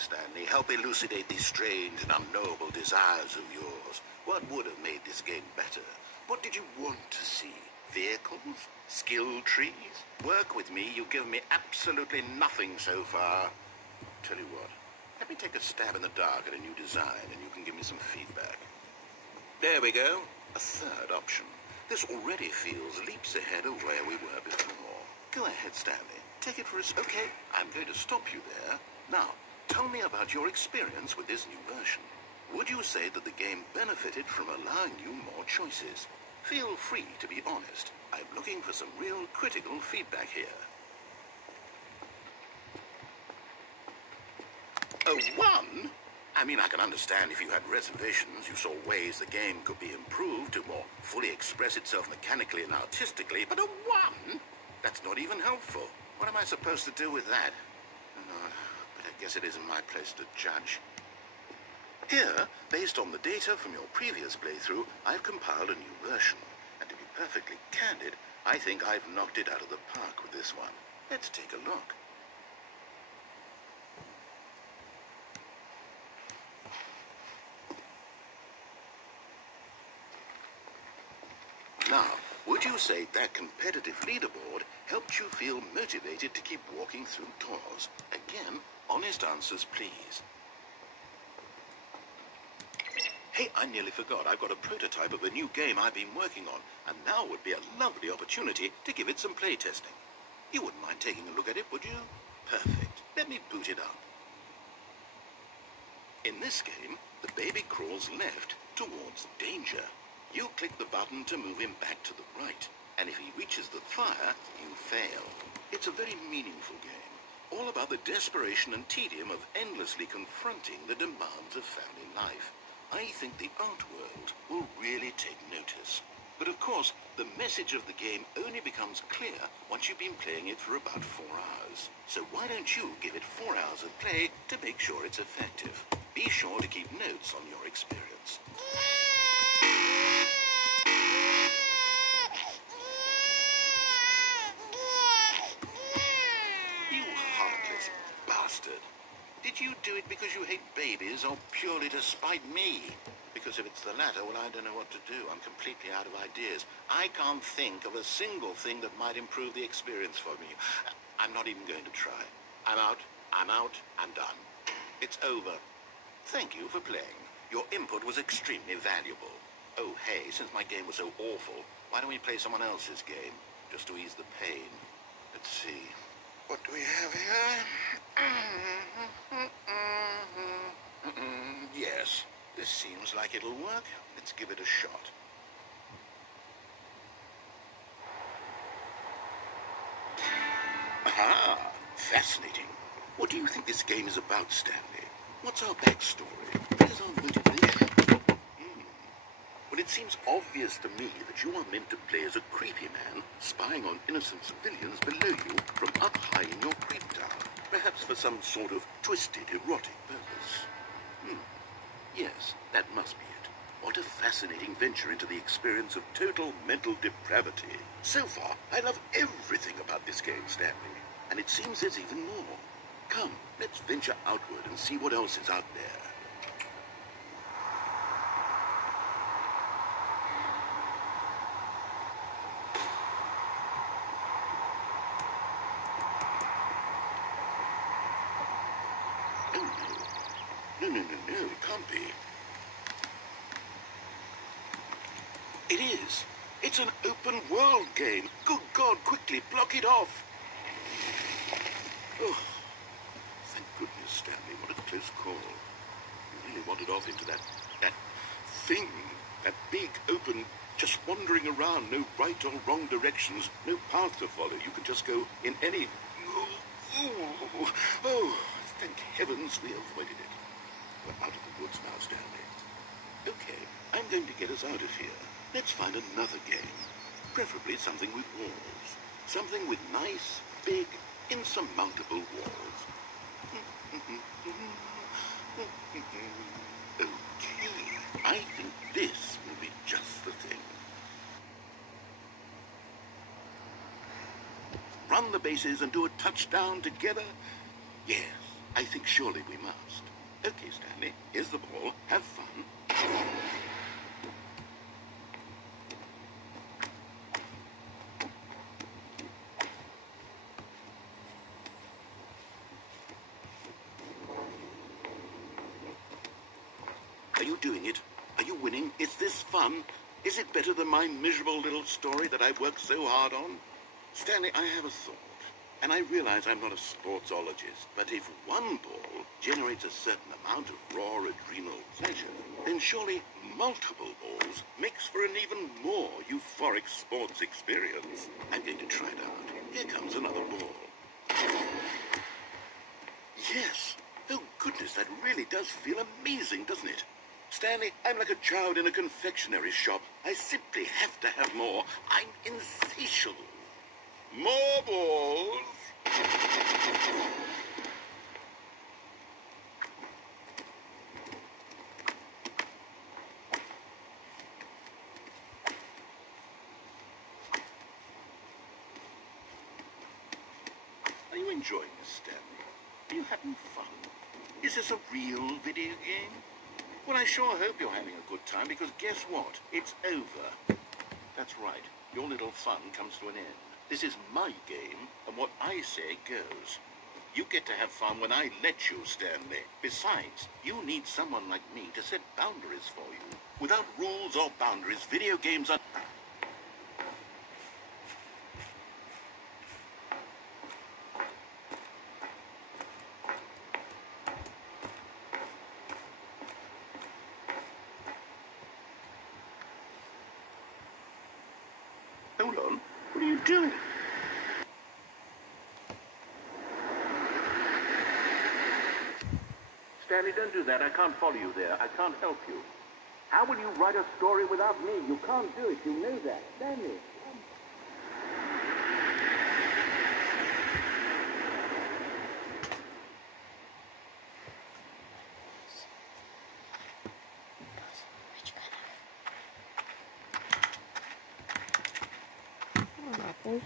Stanley. Help elucidate these strange and unknowable desires of yours. What would have made this game better? What did you want to see? Vehicles? Skill trees? Work with me, you've given me absolutely nothing so far. Tell you what, let me take a stab in the dark at a new design and you can give me some feedback. There we go. A third option. This already feels leaps ahead of where we were before. Go ahead, Stanley. Take it for a... Okay, I'm going to stop you there. Now, tell me about your experience with this new version. Would you say that the game benefited from allowing you more choices? Feel free to be honest. I'm looking for some real critical feedback here. A 1? I mean, I can understand if you had reservations, you saw ways the game could be improved to more fully express itself mechanically and artistically, but a 1? That's not even helpful. What am I supposed to do with that? But I guess it isn't my place to judge. Here, based on the data from your previous playthrough, I've compiled a new version. And to be perfectly candid, I think I've knocked it out of the park with this one. Let's take a look. Now, would you say that competitive leaderboard helped you feel motivated to keep walking through doors? Again, honest answers, please. Hey, I nearly forgot. I've got a prototype of a new game I've been working on, and now would be a lovely opportunity to give it some playtesting. You wouldn't mind taking a look at it, would you? Perfect. Let me boot it up. In this game, the baby crawls left towards danger. You click the button to move him back to the right, and if he reaches the fire, you fail. It's a very meaningful game, all about the desperation and tedium of endlessly confronting the demands of family life. I think the art world will really take notice. But of course, the message of the game only becomes clear once you've been playing it for about 4 hours. So why don't you give it 4 hours of play to make sure it's effective? Be sure to keep notes on your experience. You heartless bastard. Did you do it because you hate babies or purely to spite me? Because if it's the latter, well, I don't know what to do. I'm completely out of ideas. I can't think of a single thing that might improve the experience for me. I'm not even going to try. I'm out, I'm done. It's over. Thank you for playing. Your input was extremely valuable. Oh, hey, since my game was so awful, why don't we play someone else's game, just to ease the pain? Let's see. What do we have here? Yes, this seems like it'll work. Let's give it a shot. Aha! Fascinating. What do you think this game is about, Stanley? What's our backstory? Where's our motivation? Well, it seems obvious to me that you are meant to play as a creepy man spying on innocent civilians below you from up high in your creep tower, perhaps for some sort of twisted, erotic purpose. Yes, that must be it. What a fascinating venture into the experience of total mental depravity. So far, I love everything about this game, Stanley. And it seems there's even more. Come, let's venture outward and see what else is out there. No, it can't be. It is. It's an open world game. Good God, quickly, block it off. Oh, thank goodness, Stanley. What a close call. You really wandered off into that thing. That big, open, just wandering around. No right or wrong directions. No path to follow. You can just go in any... Oh, thank heavens we avoided it. We're out of the woods now, Stanley. Okay, I'm going to get us out of here. Let's find another game. Preferably something with walls. Something with nice, big, insurmountable walls. Okay, I think this will be just the thing. Run the bases and do a touchdown together? Yes, I think surely we must. Okay, Stanley, here's the ball. Have fun. Are you doing it? Are you winning? Is this fun? Is it better than my miserable little story that I worked so hard on? Stanley, I have a thought. And I realize I'm not a sportsologist, but if one ball generates a certain amount of raw adrenal pleasure, then surely multiple balls makes for an even more euphoric sports experience. I'm going to try it out. Here comes another ball. Yes! Oh goodness, that really does feel amazing, doesn't it? Stanley, I'm like a child in a confectionery shop. I simply have to have more. I'm insatiable. More balls! Are you enjoying this, Stanley? Are you having fun? Is this a real video game? Well, I sure hope you're having a good time, because guess what? It's over. That's right. Your little fun comes to an end. This is my game, and what I say goes. You get to have fun when I let you, Stanley. Besides, you need someone like me to set boundaries for you. Without rules or boundaries, video games are... Hold on. What are you doing? Stanley, don't do that. I can't follow you there. I can't help you. How will you write a story without me? You can't do it. You know that. Stanley. Apple.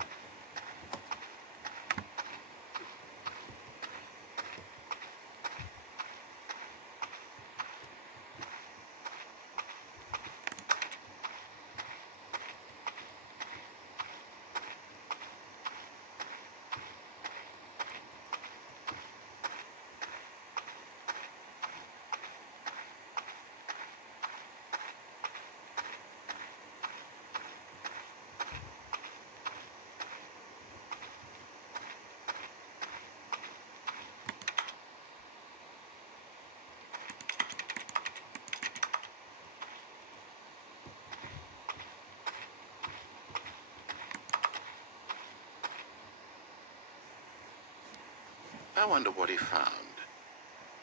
I wonder what he found.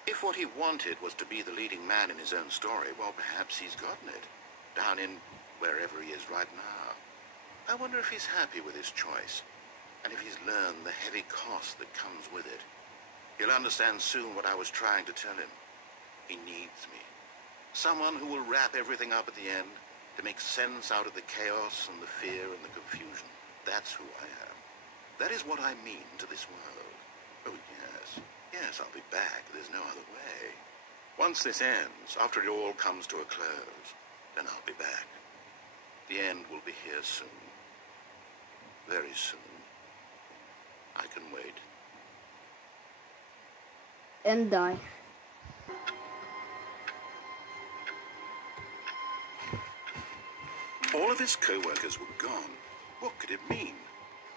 If what he wanted was to be the leading man in his own story, well, perhaps he's gotten it. Down in wherever he is right now. I wonder if he's happy with his choice, and if he's learned the heavy cost that comes with it. He'll understand soon what I was trying to tell him. He needs me. Someone who will wrap everything up at the end to make sense out of the chaos and the fear and the confusion. That's who I am. That is what I mean to this world. Oh, yes. Yes, I'll be back. There's no other way. Once this ends, after it all comes to a close, then I'll be back. The end will be here soon. Very soon. I can wait. And die. All of his co-workers were gone. What could it mean?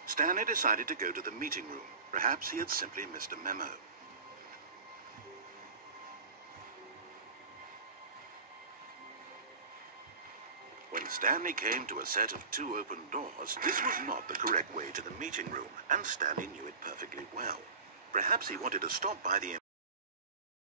Stanley decided to go to the meeting room. Perhaps he had simply missed a memo. When Stanley came to a set of 2 open doors, this was not the correct way to the meeting room, and Stanley knew it perfectly well. Perhaps he wanted to stop by the